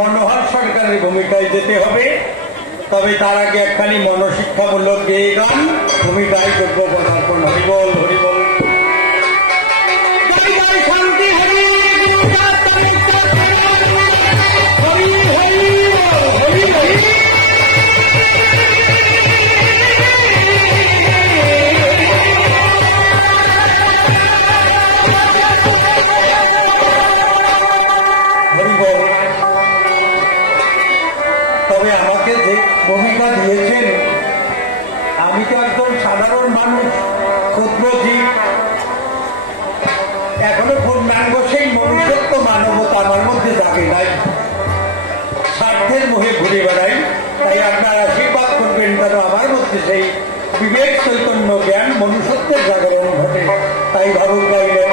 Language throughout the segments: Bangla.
মনোহর সরকারের ভূমিকায় যেতে হবে। তবে তার আগে একখানি মনশিক্ষামূলক গেয়ে গান ভূমিকায় যোগ্য পদার্পণ। হরিবল হরিবল। শান্তি হরি হরি হরি। তবে আমাকে যে ভূমিকা দিয়েছেন, আমি তো একদম সাধারণ মানুষ, ক্ষুদ্র জীব, এখনো পূর্ণাঙ্গ সেই মনুষ্যত্ব মানবতা আমার মধ্যে জাগে নাই, স্বার্থের মুখে ঘুরে বেড়াই। তাই আপনার আশীর্বাদ করবেন যেন আমার মধ্যে সেই বিবেক চৈতন্য জ্ঞান মনুষ্যত্বের জাগরণ ঘটে। তাই ভাবুক গাইলেন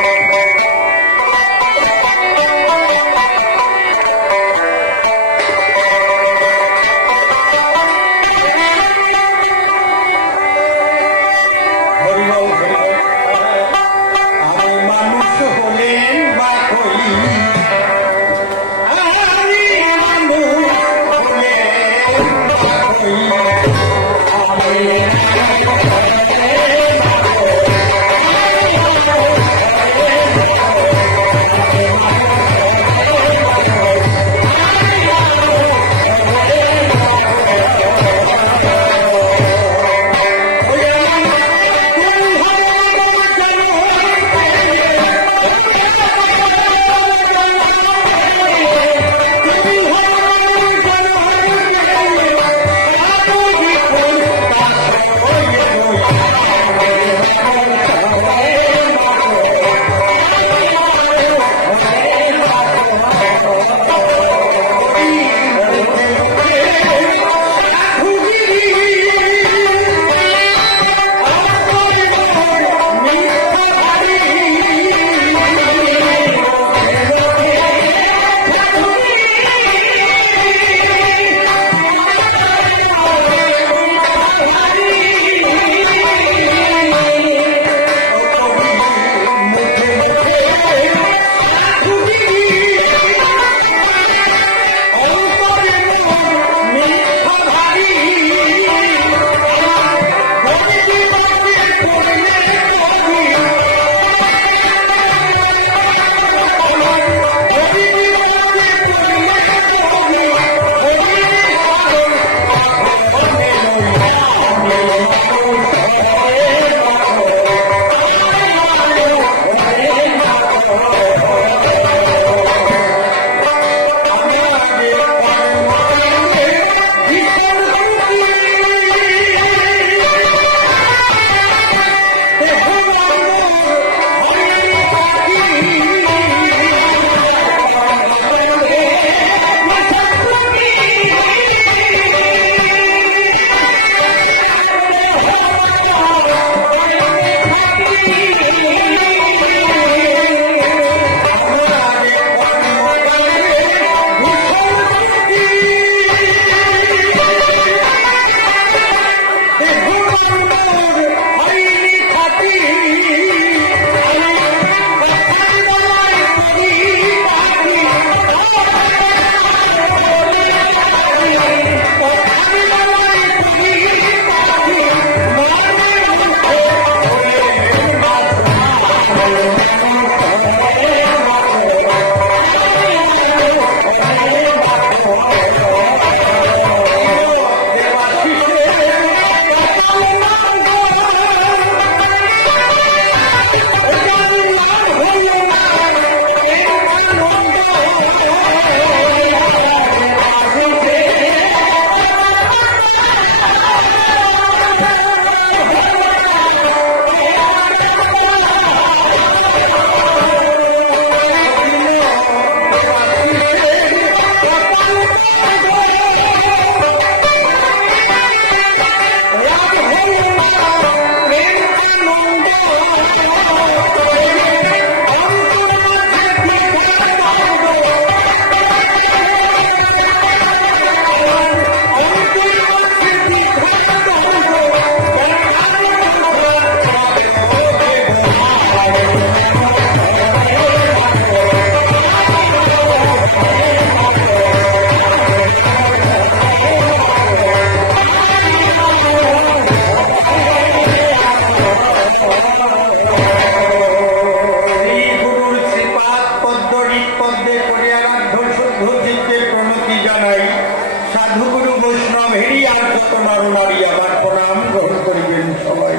সাধুগুরু বৈষ্ণব হেরি আর যত নরনারী আমার প্রণাম গ্রহণ করিবেন সবাই।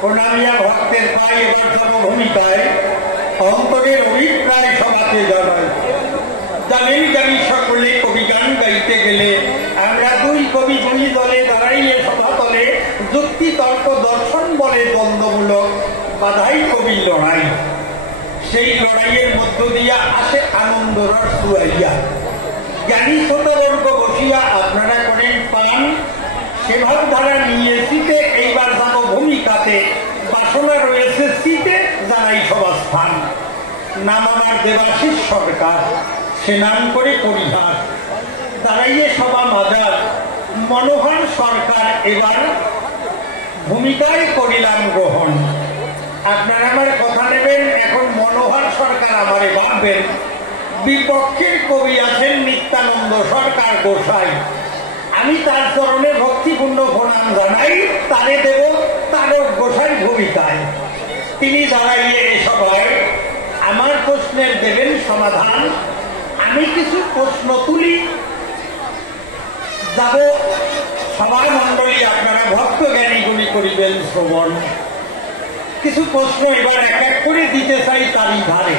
প্রণামিয়া ভক্তের পাই এবার সমভূমিকায় অন্তরের অভিপ্রায় সভাতে জানাই। জানেন জানি সকলে কবি গান গাইতে গেলে আমরা দুই কবি দুই দলে দাঁড়াইয়ে সভাতলে যুক্তি তর্ক দর্শন বলে দ্বন্দ্বমূলক বাধাই কবি লড়াই। সেই লড়াইয়ের মধ্য দিয়া আসে আনন্দ রস সুয়াইয়া। জ্ঞানী ছোটবর্গ বসিয়া আপনারা করেন পান, সেভাব ধারা নিয়ে শীতে এইবার যাব ভূমিকাতে। বাসনা রয়েছে শীতে জানাই সভাস্থান। নাম আমার দেবাশিস সরকার, সে নাম করে পরিহার। দাঁড়াইয়ে সভা মাজার মনোহর সরকার, এবার ভূমিকায় করিলাম গ্রহণ। আপনারা আমার কথা নেবেন, এখন মনোহর সরকার আমারে ভাববেন। বিপক্ষের কবি আছেন নিত্যানন্দ সরকার গোসাই। আমি তার চরণে ভক্তিপূর্ণ প্রণাম জানাই, তারে দেব তারক গোসাই ভূমিকায়। তিনি দাঁড়াইয়ে এ সভায় আমার প্রশ্নের দেবেন সমাধান। আমি কিছু প্রশ্ন তুলি, যাব সভা মন্ডলী আপনারা ভক্ত জ্ঞানী গুণী করিবেন শ্রবণ। কিছু প্রশ্ন এবার এক এক করে দিতে চাই তারই ধারে,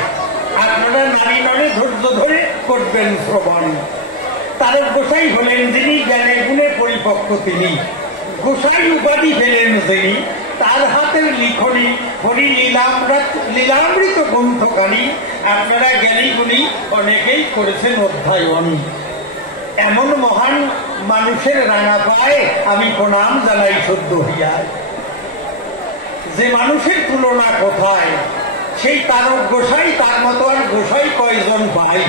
আপনারা নারী নরে ধৈর্য ধরে করবেন শ্রবণ। তারক গোসাই হলেন যিনি জ্ঞানে গুণে পরিপক্ক, তিনি গোসাই উপাধি পেলেন যিনি। তার হাতের লিখনি হরি লীলামৃত গ্রন্থকারী। আপনারা জ্ঞানী গুণী অনেকেই করেছেন অধ্যায়ন। এমন মহান মানুষের রাঙা পায়ে আমি প্রণাম জানাই সদ্য হইয়ায়। যে মানুষের তুলনা কোথায়, সেই তারক গোসাই, তার মতো আর গোসাই কয়জন পাই।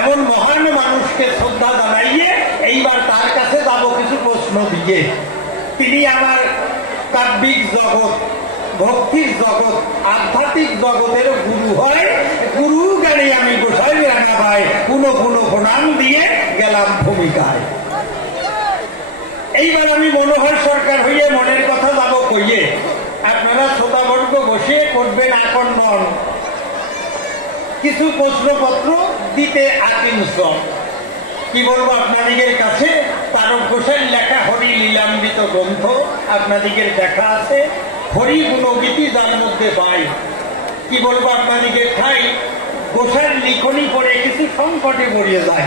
এমন মহান মানুষকে শ্রদ্ধা জানাইয়ে এইবার তার কাছে যাব কিছু প্রশ্ন দিয়ে। তিনি আমার কাব্যিক জগৎ, ভক্তির জগৎ, আধ্যাত্মিক জগতের গুরু হয়। গুরু জ্ঞানী আমি গোসাই রাঙা ভাই পুনঃ পুনঃ প্রণাম দিয়ে গেলাম ভূমিকায়। এইবার আমি মনোহর সরকার হইয়ে মনের কথা যাব কইয়ে। আপনারা শ্রোতাবর্গ বসে করবেন আকর্ষণ। কিছু প্রশ্নপত্র দিতে আকিংসন। কি বলবো আপনাদের কাছে, তারক গোসাইর লেখা হরি লীলামৃত গ্রন্থ আপনাদের দেখা আছে। হরি গুণগীতি যার মধ্যে পাই। কি বলবো আপনাদের খাই, গোসাইর লিখনি পড়ে কিছু সংকটে পড়িয়ে যায়।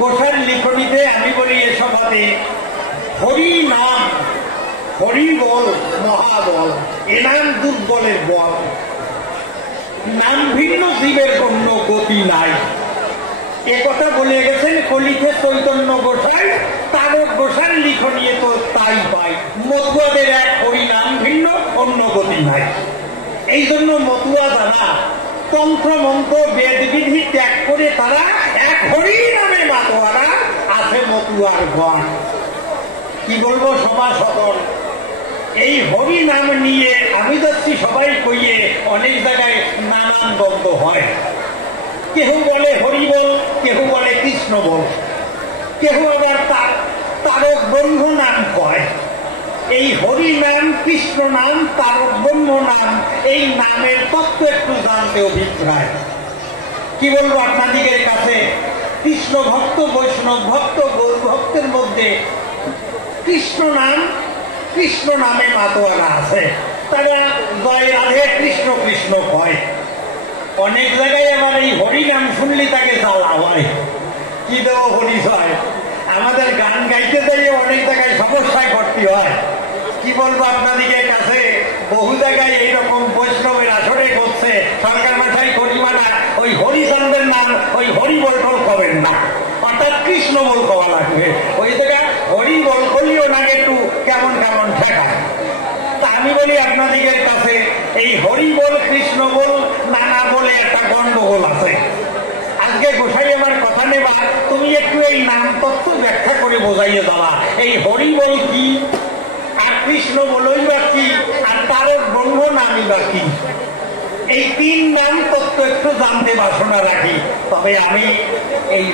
গোসাইর লিখনিতে আমি বলি এ সভাতে হরি নাম, হরি বল মহাবল, এ নাম দুর্বলের বল। নাম ভিন্ন জীবের অন্য গতি নাই, এ কথা বলে গেছেন কলিতে চৈতন্য গোসাই। তারক গোসাইর লিখনিয়ে তো তাই পাই, মতুয়াদের এক হরি নাম ভিন্ন অন্য গতি নাই। এই জন্য মতুয়া যারা তন্ত্র মন্ত্র বেদ বিধি ত্যাগ করে তারা এক হরি নামে মাতোয়ারা আছে মতুয়ার গণ। কি বলবো সভা সকল, এই হরি নাম নিয়ে আমি যাচ্ছি সবাই কইয়ে অনেক জায়গায় নানান দ্বন্দ্ব হয়। কেহ বলে হরি বল, কেহ বলে কৃষ্ণ বল, কেহ আবার তারক ব্রহ্ম নাম কয়। এই হরি নাম, কৃষ্ণ নাম, তারক ব্রহ্ম নাম, এই নামের তত্ত্ব একটু জানতে অভিপ্রায়। কি বলবো আপনাদের কাছে, কৃষ্ণ ভক্ত বৈষ্ণব ভক্ত গৌর ভক্তের মধ্যে কৃষ্ণ নাম, কৃষ্ণ নামে মাতোয়ারা আছে। তারা জয় রাধে কৃষ্ণ কৃষ্ণ কয়। অনেক জায়গায় আবার এই হরি নাম শুনলে তাকে জ্বালা হয়। কি দেব পরিচয়, আমাদের গান গাইতে যাইয়ে অনেক জায়গায় সমস্যায় ভর্তি হয়। কি বলবো আপনাদের কাছে, বহু জায়গায় এইরকম বৈষ্ণবের আসরে করছে সরকার ভাষায় হরিমানা, ওই হরিচন্দ্রের নাম ওই হরি বল টল করবেন না, অর্থাৎ কৃষ্ণ বল করা লাগবে। ওই জায়গায় হরি বল করলেও না একটু কেমন কেমন ঠেকায়। তা আমি বলি আপনাদের কাছে, এই হরি বল কৃষ্ণ বল নানা বলে একটা গন্ডগোল আছে। আজকে গোসাই আমার কথা নেবা, তুমি একটু এই নাম তত্ত্ব ব্যাখ্যা করে বোঝাইয়ে দেওয়া। এই হরি বল কি, আর কৃষ্ণ বলই বা কি, আর তারক ব্রহ্ম নামই বা কি, এই তিন নাম তত্ত্ব একটু জানতে বাসনা রাখি। তবে আমি এই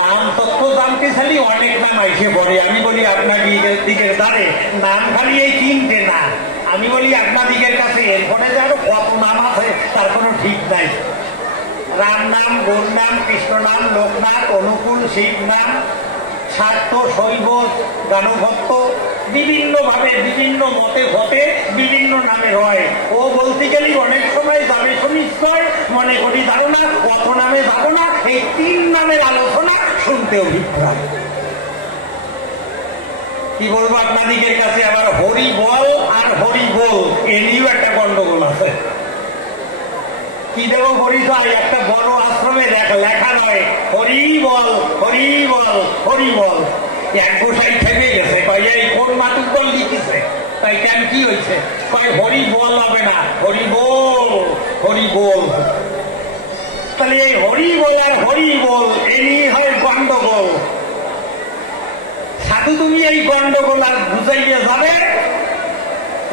নাম তত্ত্ব জানতে চাইলে অনেক নাম আইসে পড়ে। আমি বলি আপনাদের দিকের দ্বারে নাম খালি এই তিনটে না। আমি বলি আপনাদের কাছে এরপরে যে আরো কত নাম আছে তার কোনো ঠিক নাই। রাম নাম, গুণ নাম, কৃষ্ণ নাম, লোকনাথ, অনুকূল, শিব নাম, স্বার্থ, শৈব, গানভক্ত, বিভিন্ন ভাবে বিভিন্ন মতে ভটে বিভিন্ন নামে হয়। ও বলতে গেলে অনেক সময় যাবে সুনিশ্চয়, মনে করি ধারণা, কত নামে যাবো না, এই 3 নামের আলোচনা শুনতে অভিপ্রায়। কি বলবো আপনাদের কাছে, আবার হরি বল আর হরি বল এ নিয়েও একটা গন্ডগোল আছে। কি দেব পরিচয়, একটা বড় আশ্রমে লেখা নয় হরি বল হরি বল হরি বল। এক গোসাই থেমে গেছে, কয় এই কোন মাতুক বল লিখেছে, তাই কেন কি হয়েছে, কয় হরি বল হবে না, হরি বল হরি বল। তাহলে এই হরি বল আর হরি বল এ নিয়ে হয় গন্ডগোল। সাধু তুমি এই গন্ডগোল আর বুঝাইয়ে যাবে,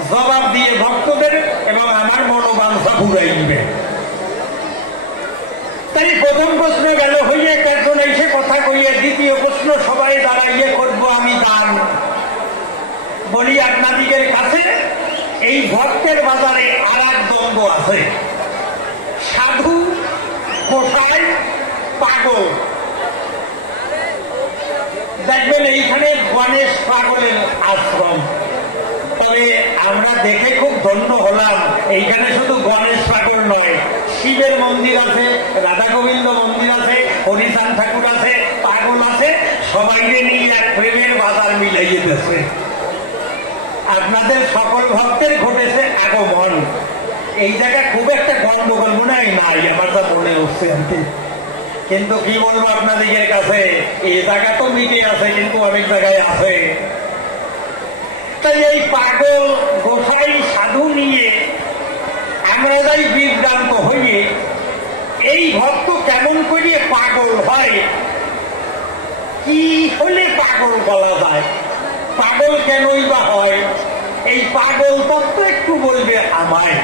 জবাব দিয়ে ভক্তদের এবং আমার মনোবাঞ্ছা পুরাই দিবে। তাই প্রথম প্রশ্ন গেল হইয়ে, একজন এসে কথা কইয়ে, দ্বিতীয় প্রশ্ন সবাই দাঁড়াইয়ে করবো আমি দান। বলি আপনাদিকের কাছে এই ভক্তের বাজারে আর এক দ্বন্দ্ব আছে, সাধু, গোসাই, পাগল। দেখবেন এইখানে গণেশ পাগলের আশ্রম, তবে আমরা দেখে খুব ধন্য হলাম, এইখানে শুধু গণেশ পাগল নয়, শিবের মন্দির আছে, রাধা গোবিন্দ মন্দির আছে, হরিচাঁদ ঠাকুর আছে, পাগল আছে, সবাইকে নিয়ে এক প্রেমের বাজার মিলাই যেতেছে। আপনাদের সকল ভক্তের ঘটেছে আগমন। এই জায়গায় খুব একটা গন্ডগোল মনে হয় নাই, আমার যা মনে হচ্ছে আর কি। কিন্তু কি বলবো আপনাদের কাছে, এই জায়গা তো মিটে আছে, কিন্তু অনেক জায়গায় আছে। তাই এই পাগল, গোসাই, সাধু নিয়ে আমরা যাই বিভ্রান্ত হইয়ে, এই ভক্ত কেমন করিয়ে পাগল হয়, কি হলে পাগল বলা যায়, পাগল কেনই বা হয়, এই পাগল তত্ত্ব একটু বলবে আমায়।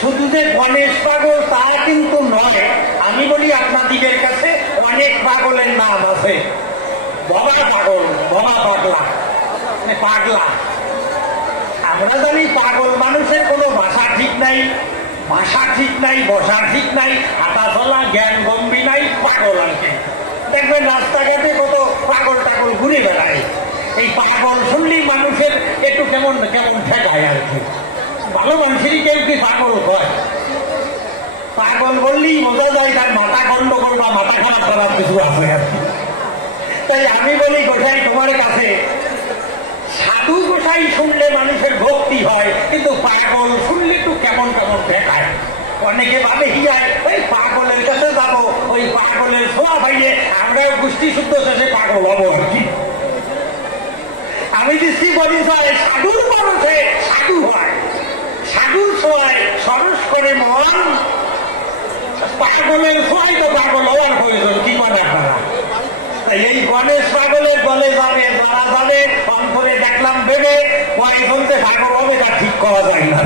শুধু যে গণেশ পাগল তা কিন্তু নয়, আমি বলি আপনাদের কাছে অনেক পাগলের নাম আছে। বাবা পাগল, বাবা পাগলা, পাগলা। আমরা জানি পাগল মানুষের কোনো ভাষা ঠিক নাই, ভাষা ঠিক নাই, বসা ঠিক নাই, হাঁটা চলা জ্ঞান গম্ভী নাই, পাগল আর কি। দেখবেন রাস্তাঘাটে কত পাগল টাগল ঘুরে বেড়ায়। এই পাগল শুনলেই মানুষের একটু কেমন কেমন ঠেকায় আর কি। ভালো মানুষেরই কেউ কি পাগল হয়, পাগল বললেই বোঝা যায় তার মাথা গন্ডগোল বা মাথা খারাপ করার কিছু আছে আর কি। তাই আমি বলি গোসাই তোমার কাছে, সাধু গোসাই শুনলে মানুষের ভক্তি হয়, কিন্তু পাগল শুনলে একটু কেমন কেমন দেখায়। অনেকে ভাবে হিয়ায় ওই পাগলের কাছে যাবো, ওই পাগলের ছোঁয়া ভাইয়ে আমরা গোষ্ঠী শুদ্ধ শেষে পাগল হবো আর কি। আমি দিচ্ছি পরিচয়, সাধুর মানুষে সাধু হয়, সাধুর ছোঁয়ায় সরস করে মন, পাগলের ছোঁয়ায় তো পাগল হওয়ার প্রয়োজন, কি মানে আপনারা। এই গণেশ পাগলের গলে যাবে, যারা যাবে অন্তরে দেখলাম ভেবে কয়েকজনকে পাগল হবে, তা ঠিক করা যায় না।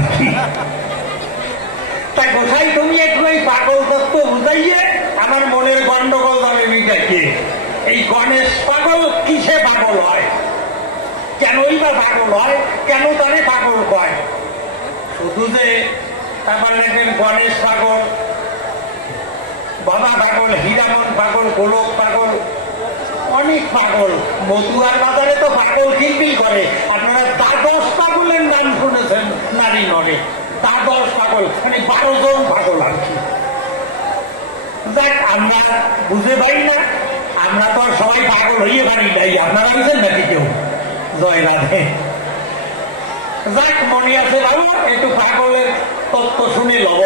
তাই গোসাই তুমি একটু এই পাগল তত্ত্ব বুঝাইয়ে আমার মনের গন্ডগোল যাবে মিটাইয়ে। এই গণেশ পাগল কিসে পাগল হয়, কেনই বা পাগল হয়, কেন তারে পাগল হয়? শুধু যে তারপর দেখবেন গণেশ পাগল, বাবা পাগল, হীরামন পাগল, গোলক পাগল, অনেক পাগল। মতুয়ার বাজারে তো পাগল কিনবিল করে। আপনারা 10 পাগলের নাম শুনেছেন নারী নরে, 10 পাগল মানে 12 জন পাগল আর কি। যাক, আমরা বুঝে পাই না, আমরা তো আর সবাই পাগল হইয়ে পারি নাই। আপনারা বুঝেন নাকি কেউ? জয় রাধে। যাক, মনে আছে বাবু, একটু পাগলের তত্ত্ব শুনে লব।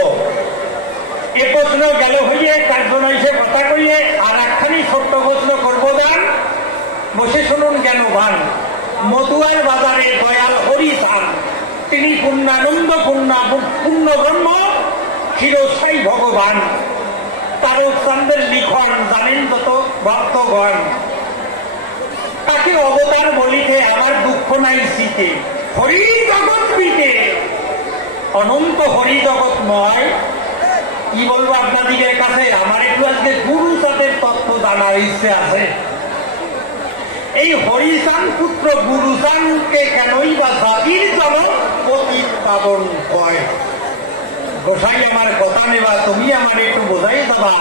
এ প্রশ্ন গেল হইয়ে, কার্জন এসে কথা কইয়ে, আর একখানি ছোট্ট প্রশ্ন করবো দান, বসে শুনুন জ্ঞানবান। মতুয়ার বাজারে দয়াল হরিচাঁদ, তিনি পূর্ণানন্দ পূর্ণ ব্রহ্ম, চিরস্থায়ী ভগবান। তারকচাঁদের লিখন জানেন যত ভক্তগণ, তাকে অবতার বলিতে আমার দুঃখ নাই শীতে, হরি জগৎ পিতে অনন্ত হরি জগৎময়। কি বলবো আপনাদের কাছে, আমার একটু আজকে গুরুচাঁদের তত্ত্ব জানার ইচ্ছে আছে। এই হরিচাঁদ পুত্র গুরুচাঁদকে কেনই বা জাতির জনক পতিত পাবন হয়। গোসাই আমার কথা নেবা, তুমি আমার একটু বোঝাই দেবা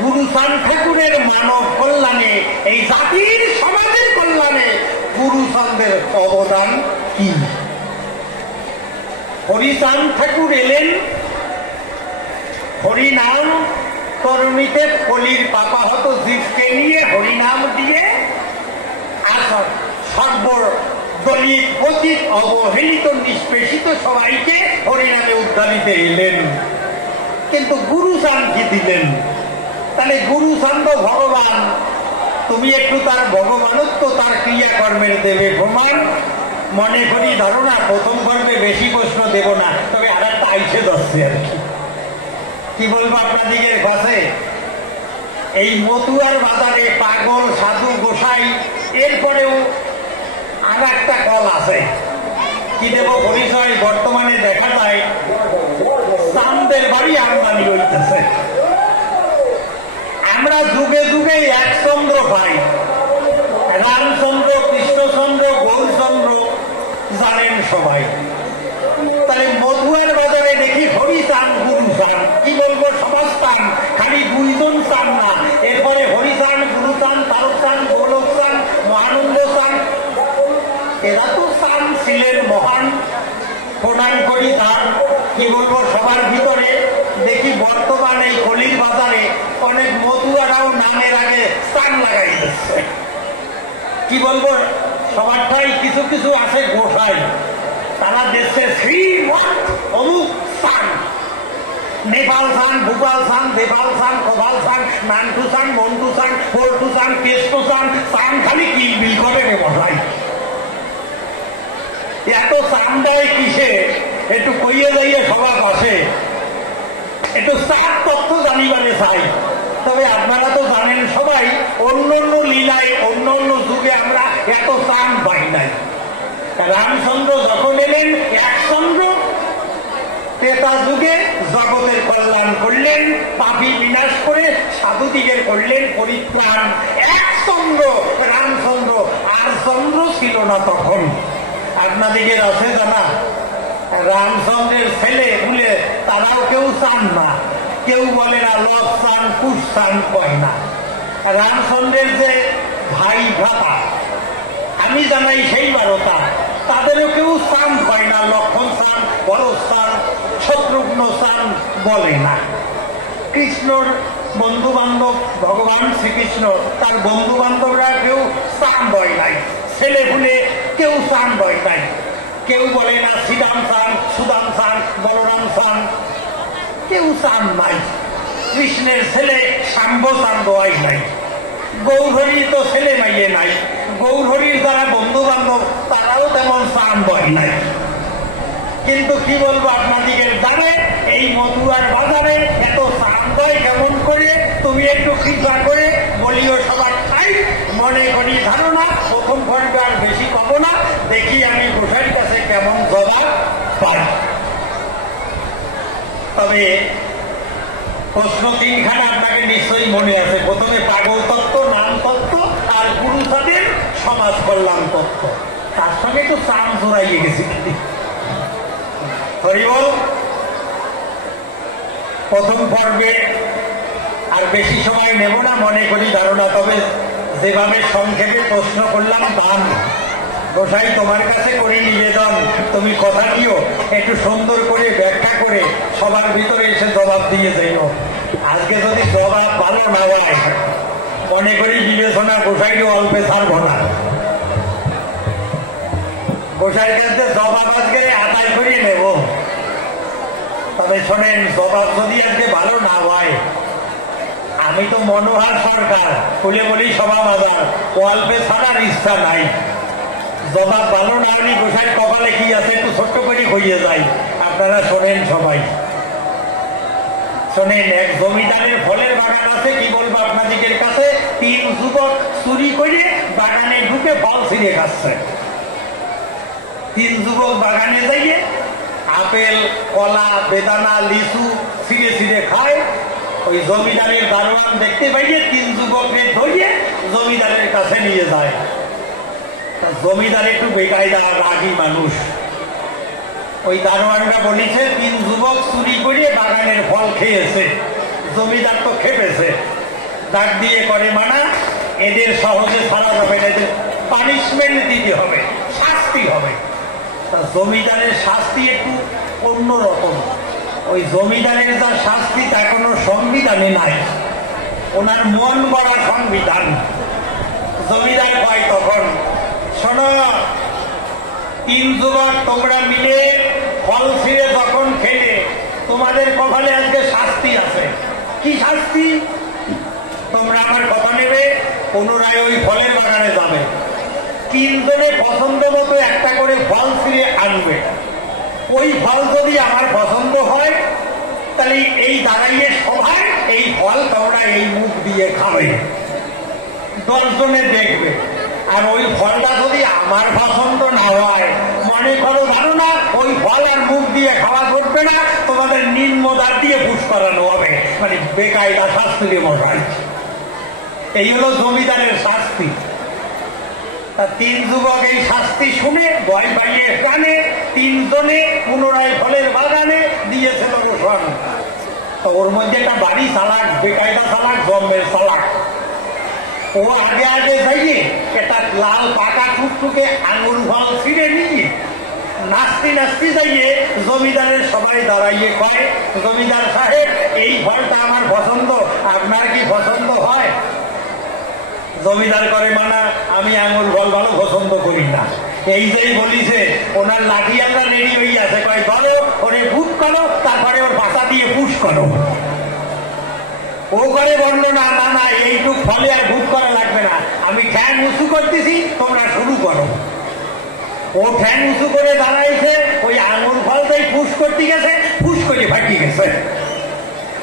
গুরুচাঁদ ঠাকুরের মানব কল্যাণে, এই জাতির সমাজের কল্যাণে গুরুচাঁদের অবদান কি? হরিচাঁদ ঠাকুর এলেন হরিনাম কর্মীতে কলির পাপাহত জীবকে নিয়ে হরিনাম দিয়ে আর সর্ব দলিত পতিত অবহেলিত নিষ্পেষিত সবাইকে হরিনামে উদ্ধারিতে এলেন। কিন্তু গুরুচাঁদ কি দিলেন? তাহলে গুরুচাঁদ ভগবান, তুমি একটু তার ভগবানত্ব তার ক্রিয়াকর্মের দেবে প্রমাণ। মনে করি ধারণা প্রথম পর্বে বেশি প্রশ্ন দেব না, তবে আর একটা আইসে যাচ্ছে আর কি বলবো আপনাদের কাছে। এই মতুয়ার বাজারে পাগল সাধু গোসাই, এরপরেও আর একটা কল আছে, কি দেব পরিচয়। বর্তমানে দেখা যায় চাঁদের বাড়ি আমদানি হইতেছে। আমরা যুগে যুগে একচন্দ্র পাই, রামচন্দ্র, কৃষ্ণচন্দ্র, গৌরচন্দ্র জানেন সবাই। তাহলে মধুয়ার বাজারে দেখি হরিচাঁদ গুরুচাঁদ, কি বলবো সমাজচাঁদ, খালি দুইজন চাঁদ না, এরপরে হরিচাঁদ, গুরুচাঁদ, তারকচাঁদ, গোলকচাঁদ, মহানন্দ চাঁদ, এরা তো চাঁদ ছিলেন মহান, প্রণাম করি তার। কি বলবো সবার ভিতরে দেখি বর্তমানে এই কলির বাজারে অনেক মতুয়ারাও নামের আগে চাঁদ লাগাই দিচ্ছে। কি বলবো সবারটাই কিছু কিছু আছে গোসাই, তারা দেশে শ্রীমঠ অমুক চাঁদ, নেপাল চাঁদ, ভূপাল চাঁদ, দেপাল চাঁদ, কপাল চাঁদ, নান্টু চাঁদ, মন্টু চাঁদ, পল্টু চাঁদ, কেষ্ট চাঁদ, চাঁদ খালি কিলবিল করে রে বসাই। এত চাঁদ দেয় কিসে একটু কইয়ে যাইয়ে সবার পাশে একটু চাঁদ তথ্য জানিবারে চাই। তবে আপনারা তো জানেন সবাই, অন্য অন্য লীলায় অন্য অন্য যুগে আমরা এত চাঁদ পাই নাই। রামচন্দ্র যখন এলেন একচন্দ্র, ত্রেতা যুগে জগতের কল্যাণ করলেন, পাপী বিনাশ করে সাধুদিগের করলেন পরিত্রাণ। একচন্দ্র রামচন্দ্র, আর চন্দ্র ছিল না তখন। আপনাদিগের আছে জানা, রামচন্দ্রের ছেলে বলে তারাও কেউ চান না, কেউ বলে না লব চান, কুশ চান কয় না। রামচন্দ্রের যে ভাই ভ্রাতা, আমি জানাই সেই বারোটা, তাদেরও কেউ চান হয় না, লক্ষণ চান, ভরত চান, শত্রুঘ্ন চান বলে না। কৃষ্ণর বন্ধু বান্ধব ভগবান শ্রীকৃষ্ণ, তার বন্ধু বান্ধবরা কেউ চান হয় নাই, ছেলে ফুলে কেউ চান হয় নাই। কেউ বলে না শ্রীরাম চান, সুদাম চান, বলরাম চান, কেউ চান নাই। কৃষ্ণের ছেলে শাম্ব চান দোয়াই নাই। গৌরহরির তো ছেলে মাইয়ে নাই, গৌরহরির যারা বন্ধু বান্ধব তারাও তেমন চান বয় নাই। কিন্তু কি বলবো আপনাদিকে জানে, এই মধুয়ার বাজারে এত চান দেয় কেমন করে, তুমি একটু কৃপা করে বলিও সবার খাই। মনে করি ধারণা প্রথম পর্বে আর বেশি পাবো না, দেখি আমি গোসাইর কাছে কেমন জবাব পাই। তবে প্রশ্ন তিনখানা আপনাকে নিশ্চয়ই মনে আছে। প্রথমে পাগল তত্ত্ব, নাম তত্ত্ব, আর গুরুচাঁদের সমাজ কল্যাণ তত্ত্ব। তার সঙ্গে একটু চান জোড়াইয়ে গেছি। হরিবল প্রথম পর্বে আর বেশি সময় নেব না মনে করি ধারণা। তবে যেভাবে সংক্ষেপে প্রশ্ন করলাম, দান গোসাই তোমার কাছে করে নিবেদন, তুমি কথা দিও, একটু সুন্দর করে ব্যাখ্যা করে সবার ভিতরে এসে জবাব দিয়ে যাইও। আজকে যদি জবাব ভালো না হয় মনে করি বিবেচনা গোসাইকে অল্পে ছাড়ব না। গোসাইয়ের কাছে জবাব আজকে আদায় করিয়ে নেব। তবে শোনেন, জবাব যদি আজকে ভালো না হয়, আমি তো মনোহর সরকার, খুলে বলি সভা বাজার, অল্পে ছাড়ার ইচ্ছা নাই। জবাব ভালো না হলে গোসাইয়ের কপালে কি আছে একটু ছোট্ট করে হইয়ে যায়। আপনারা শোনেন সবাই, শোনেন। এক জমিদারের ফলের বাগান আছে, কি বলবো আপনাদের কাছে, 3 যুবক চুরি করে বাগানে ঢুকে ফল ছিঁড়ে খাচ্ছে। 3 যুবক বাগানে যাইয়ে আপেল, কলা, বেদানা, লিচু ছিঁড়ে ছিঁড়ে খায়। ওই জমিদারের দারোয়ান দেখতে পাইয়ে 3 যুবককে ধরিয়ে জমিদারের কাছে নিয়ে যায়। জমিদার একটু বেকায়দা রাগী মানুষ, ওই দারোয়ানটা বলেছে 3 যুবক চুরি করে বাগানের ফল খেয়েছে, জমিদার তো খেপেছে, ডাক দিয়ে করে মানা এদের সহজে ছাড়া যাবে না, এদের পানিশমেন্ট দিতে হবে, শাস্তি হবে। তা জমিদারের শাস্তি একটু অন্যরকম। ওই জমিদারের যা শাস্তি তা কোনো সংবিধানে নাই, ওনার মন গড়া সংবিধান। জমিদার কয় তখন, শোনো 3 যুবক তোমরা মিলে ফল ছিঁড়ে যখন খেলে তোমাদের কপালে আজকে শাস্তি আছে। কি শাস্তি? তোমরা আমার কথা নেবে, পুনরায় ওই ফলের বাগানে যাবে, 3 জনে পছন্দ মতো একটা করে ফল ছিঁড়ে আনবে। ওই ফল যদি আমার পছন্দ হয় তাহলে এই দাঁড়াইয়ে সভায় এই ফল তোমরা এই মুখ দিয়ে খাবে, 10 জনে দেখবে। আর ওই ফলটা যদি আমার পছন্দ না হয়, মনে করো জানো না ওই ফল আর মুখ দিয়ে খাওয়া করবে না, তোমাদের নিম্নদার দিয়ে পুষ করানো হবে, মানে বেকায়দা শাস্তি দেব। এই হলো জমিদারের শাস্তি। তা 3 যুবক এই শাস্তি শুনে ভয় পাইয়ে কানে 3 জনে পুনরায় ফলের বাগানে দিয়েছিল রোশন। তো ওর মধ্যে একটা বাড়ি চালাক, বেকায়দা চালাক, জন্মের চালাক। ও আগে আগে যাইয়ে একটা লাল পাকা টুকটুকে আঙুর ফল ছিঁড়ে নিয়ে নাচতে নাচতে যাইয়ে জমিদারের সবাই দাঁড়াইয়ে কয়, জমিদার সাহেব এই ফলটা আমার পছন্দ, আপনার কি পছন্দ হয়? জমিদার করে মানা আমি আঙুর ফল ভালো পছন্দ করি না। এই যে বলিছে ওনার লাঠি আমরা নেড়ি হয়ে আছে, কয় ধরো ওরে ভুট করো, তারপরে ওর ভাষা দিয়ে পুষ করো। ও করে বললো না না না এইটুক ফলে আর ভুট করা লাগবে না, আমি ঠ্যাং উঁচু করতেছি, তোমরা শুরু করো। ও ঠ্যাং উঁচু করে দাঁড়াইছে, ওই আঙুর ফলটাই ফুস করতে গেছে, ফুস করে ফাটিয়ে গেছে।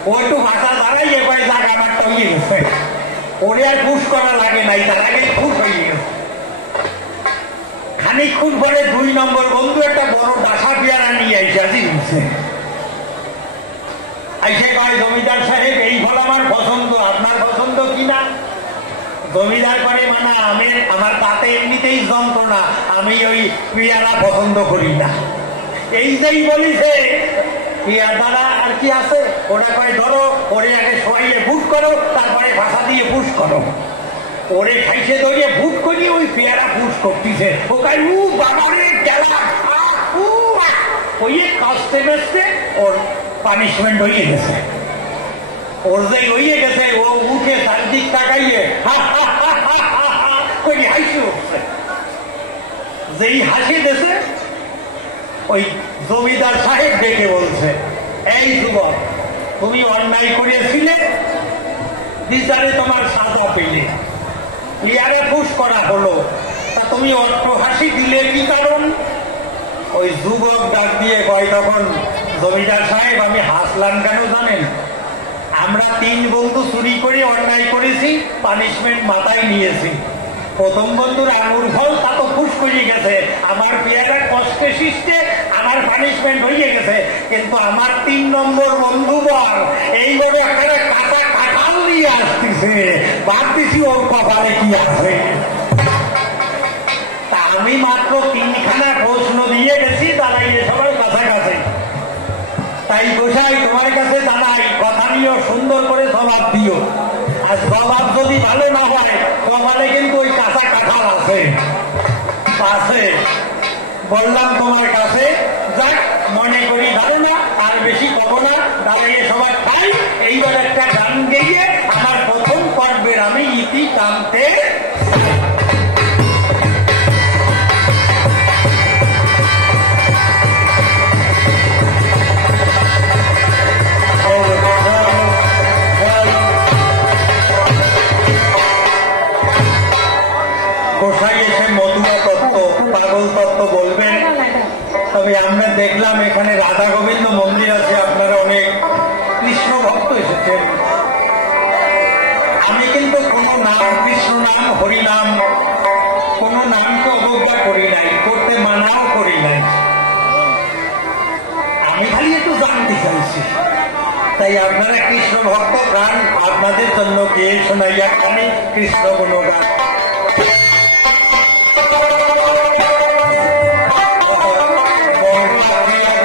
ও একটু ভাষা দাঁড়াই এবার যাক আমার তৈরি গেছে, ওরে আর ফুস করা লাগে নাই, তার আগে ফুস হয়ে গেছে। খানিকক্ষণ পরে 2 নম্বর বন্ধু একটা বড় ডাসা পেয়ারা নিয়ে আইসে আইসে কয়, জমিদার সাহেব এই ফল আমার পছন্দ, আপনার পছন্দ কিনা? জমিদার করে মানা আমি আমার তাতে এমনিতেই যন্ত্রণা, আমি ওই পেয়ারা পছন্দ করি না। এই যেই বলিছে পেয়ারা আর কি আছে, ওরা কয় ধরো ওরে আগে শোয়াইয়ে বুট করো, তারপরে ভাষা দিয়ে পুষ করো। ওরে খাইছে ধরিয়ে বুট করি ওই পেয়ারা পুষ করতেছে, ও কয় উ বাবারে গেলা, ওই কাস্তে বেসতে ওর পানিশমেন্ট হয়ে গেছে। ওর যে হয়ে গেছে ও উঠে চারদিক তাকাইয়ে করে হাসি উঠছে। যেই হাসি দিয়েছে ওই জমিদার সাহেব ডেকে বলছে, এই যুবক তুমি অন্যায় করেছিলে, বিচারে তোমার সাজা পেলে, ক্লিয়ারে পুশ করা হলো, তা তুমি অট্ট হাসি দিলে কি কারণ? ওই যুবক ডাক দিয়ে কয় তখন, জমিদার সাহেব আমি হাসলাম কেন জানেন? আমরা 3 বন্ধু চুরি করে অন্যায় করেছি, পানিশমেন্ট মাথায় নিয়েছি। প্রথম বন্ধুর আঙুর ফল তা তো ফুস করে গেছে, আমার পেয়ারা কষ্টে শিষ্টে আমার পানিশমেন্ট হয়ে গেছে, কিন্তু আমার 3 নম্বর বন্ধু বল এইভাবে একটা কাঁচা কাঁঠাল নিয়ে আসতেছে, ভাবতেছি ওর কপালে কি আছে। তা আমি মাত্র 3খানা প্রশ্ন দিয়ে গেছি, দাঁড়াইয়ে সবাই কাছাকাছি। তাই গোসাই তোমার কাছে দাঁড়াই, কথা নিয়েও সুন্দর করে জবাব দিও, আর জবাব যদি ভালো না হয় কপালে কিন্তু ওই কাঁচা কাঁঠাল আছে আছে। বললাম তোমার কাছে, যাক মনে করি ধারণা আর বেশি কব না, দাঁড়িয়ে সবাই খাই। এইবার একটা গান গেয়ে আমার প্রথম পর্বের আমি ইতি টানতে গোসাই এসে মধুয়া তত্ত্ব, পাগল তত্ত্ব বলবেন। তবে আমরা দেখলাম এখানে রাধা গোবিন্দ মন্দির আছে, আপনারা অনেক কৃষ্ণ ভক্ত এসেছেন। আমি কিন্তু কোনো নাম, কৃষ্ণ নাম, হরিনাম, কোন নামকে অবজ্ঞা করি নাই, করতে মানাও করি নাই। আমি খালি একটু জানতে চাইছি। তাই আপনারা কৃষ্ণ ভক্ত প্রাণ, আপনাদের জন্য গেয়ে শোনাইয়া আমি কৃষ্ণ গুণগান। Oh,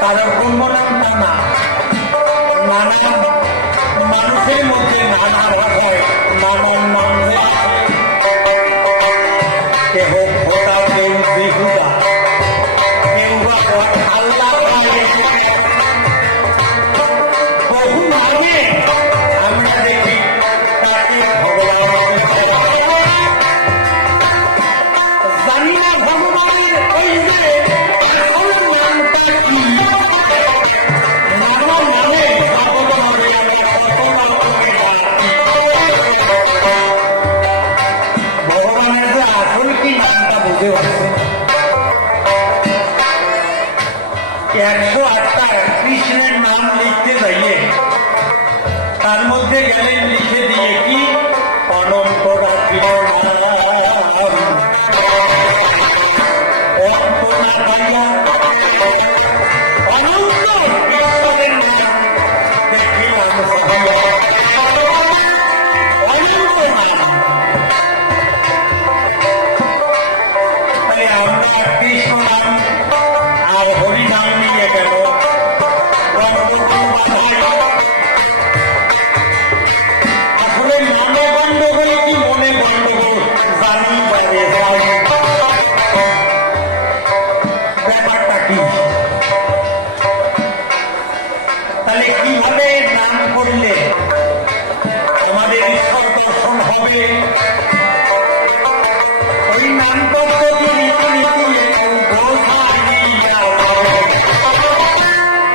তার ব্রহ্ম নামটা না, নানা মানুষের মধ্যে নানা ভাষায় নানান নাম হয়ে আছে। কেহ খোদা, কেউ বিহুদা, কেউ বা আল্লাহ। বহু নামে আমরা দেখি তাকে ভগবান জানি না। ভগবানের ওই যে আসল নামটা কি, নানা নামে ভগবানের ভগবানের যে আসল কি নামটা বুঝে পারছে। 108টা কৃষ্ণের নাম লিখতে যাইয়ে তার মধ্যে গেলেন লিখে দিয়ে কি অনন্ত রাখিলেন অন্ত না পাইয়া অনন্ত ঈশ্বরের নাম দেখিলাম সবাইয়া অনন্ত নাম। তাই আমরা কৃষ্ণ নাম আর হরি নাম নিয়ে গেল আসলে নামে গন্ডগোল কি মনে গন্ডগোল জানি যাবে ব্যাপারটা কি। তাহলে কিভাবে নাম করলে আমাদের ঈশ্বর দর্শন হবে, ওই নাম পদ্ধতি রীতিনীতি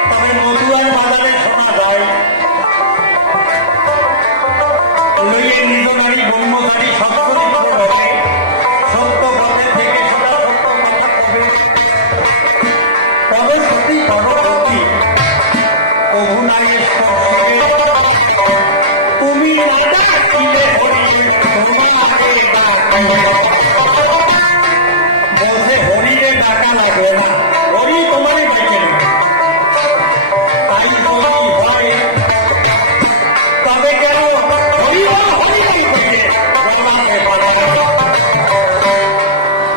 তবে মধুয়ার বাজারে শোনা যায় লইয়ে নিজ নারী ব্রহ্মচারী সত্যরিত হবে, সত্য পথে থেকে সদা সত্য কথা কবে। তবে সতী ভগবতী প্রভু নারী স্পর্শে তুমি না ডাকিলে তোমাকে ডাকিলে বলছে হরিরে ডাকা লাগবে না, হরি তোমারই ডাকে না। তাই যদি হয় তবে কেন হরি হরি করবে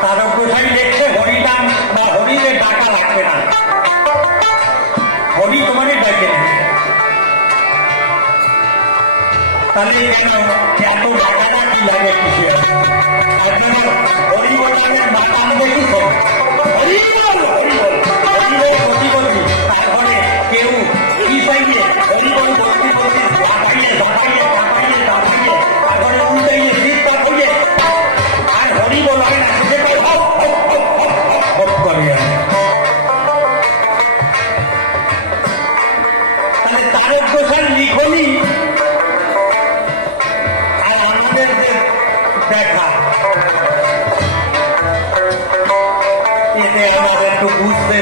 তার কোথায় দেখছে হরিনাম বা হরিরে ডাকা লাগবে না, হরি তোমারই ডাকে না। তাহলে কেন এত ডাকাটা কি লাগে কিসে? আপনারা হরি বলামের নাম দেখিস হরি বল হরি বল হরি বল প্রতিবন্ধী, তারপরে কেউ কি চাইলে হরি বল প্রতিবন্ধী ঝাঁপাইয়ে ঝাঁপাইয়ে ঝাঁপাইয়ে ঝাঁপাইয়ে তারপরে উল্টাইয়ে শীত পাঠিয়ে আর হরি বল হয় না, সেটা hop hop hop hop hop hop করে। তাহলে তারেক ঘোষাল লিখনি আর আমাদের দেখা এতে আমাদের একটু বুঝতে